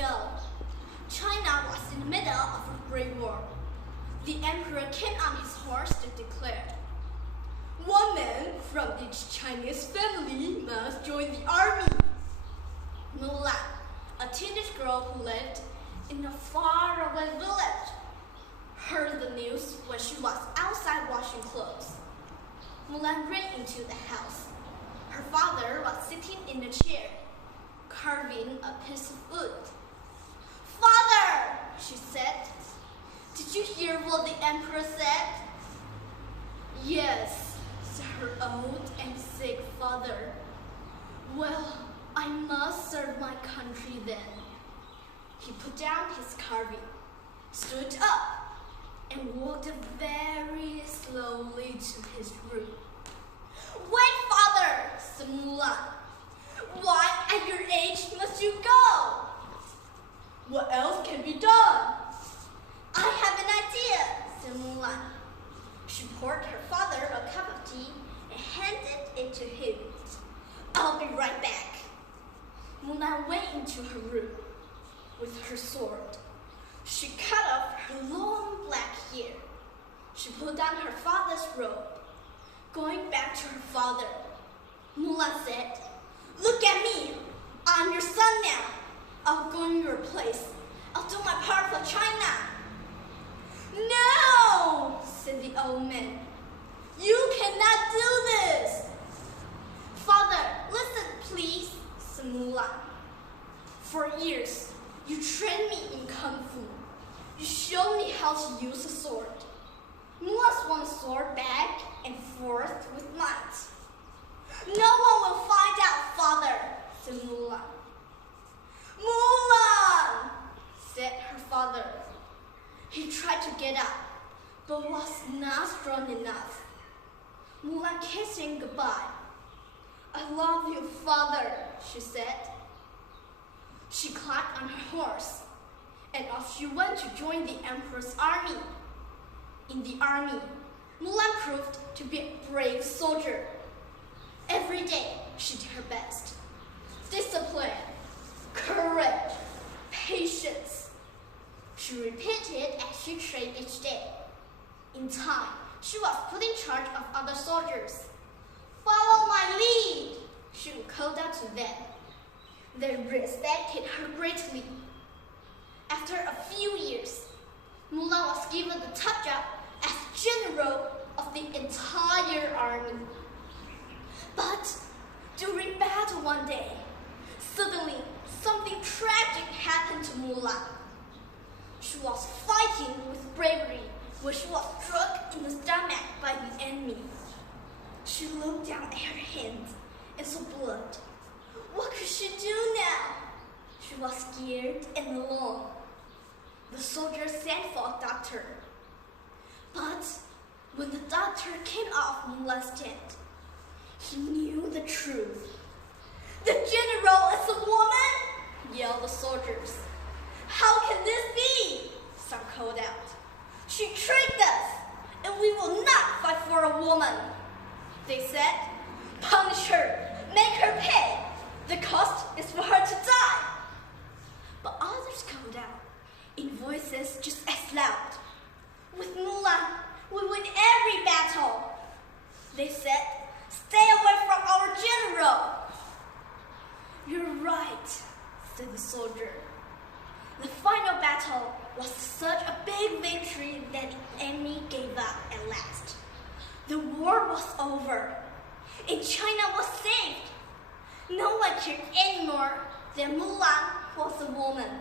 ago, China was in the middle of a great war. The emperor came on his horse and declared, "One man from each Chinese family must join the army." Mulan, a teenage girl who lived in a faraway village, heard the news when she was outside washing clothes. Mulan ran into the house. Her father was sitting in a chair, carving a piece of wood. "Father," she said, "did you hear what the emperor said?" "Yes," said her old and sick father. "Well, I must serve my country then." He put down his carving, stood up, and walked very slowly to his room. "Wait, father," said Mulan. "Why at your age must you go?" "What else can be done?" "I have an idea," said Mulan. She poured her father a cup of tea and handed it to him. "I'll be right back." Mulan went into her room. With her sword, she cut off her long black hair. She put on her father's robe. Going back to her father, Mulan said, "Look at me. I'm your son now. I'll go in your place. I'll do my part for China." "No," said the old man. "You cannot do this." "Father, listen, please," said Mulan. "For years, you trained me in Kung Fu. You showed me how to use a sword." Mulan swung the sword back and forth with might. "No one will find out, father," said Mulan. "Mulan," said her father. He tried to get up, but was not strong enough. Mulan kissed him goodbye. "I love you, father," she said. She climbed on her horse, and off she went to join the emperor's army. In the army, Mulan proved to be a brave soldier. Every day, she did her best. Discipline, courage, patience. She repeated as she trained each day. In time, she was put in charge of other soldiers. "Follow my lead," she would call out to them. They respected her greatly. After a few years, Mulan was given the top job as general of the entire army. But during battle one day, suddenly something tragic happened to Mulan. She was fighting with bravery when she was struck in the stomach by the enemy. She looked down at her hands and saw blood. What could she do now? She was scared and alone. The soldiers sent for a doctor. But when the doctor came out of Mulan's tent, he knew the truth. "The general is a woman?" yelled the soldiers. "How can this be?" some called out. "She tricked us, and we will not fight for a woman." They said, "Punish her, make her pay. The cost is for her to die." But others called out, in voices just as loud, "With Mulan, we win every battle." They said, "Stay away from our general." "You're right," said the soldier. The final battle was such a big victory that the enemy gave up at last. The war was over, and China was saved. No one cared anymore that Mulan was a woman.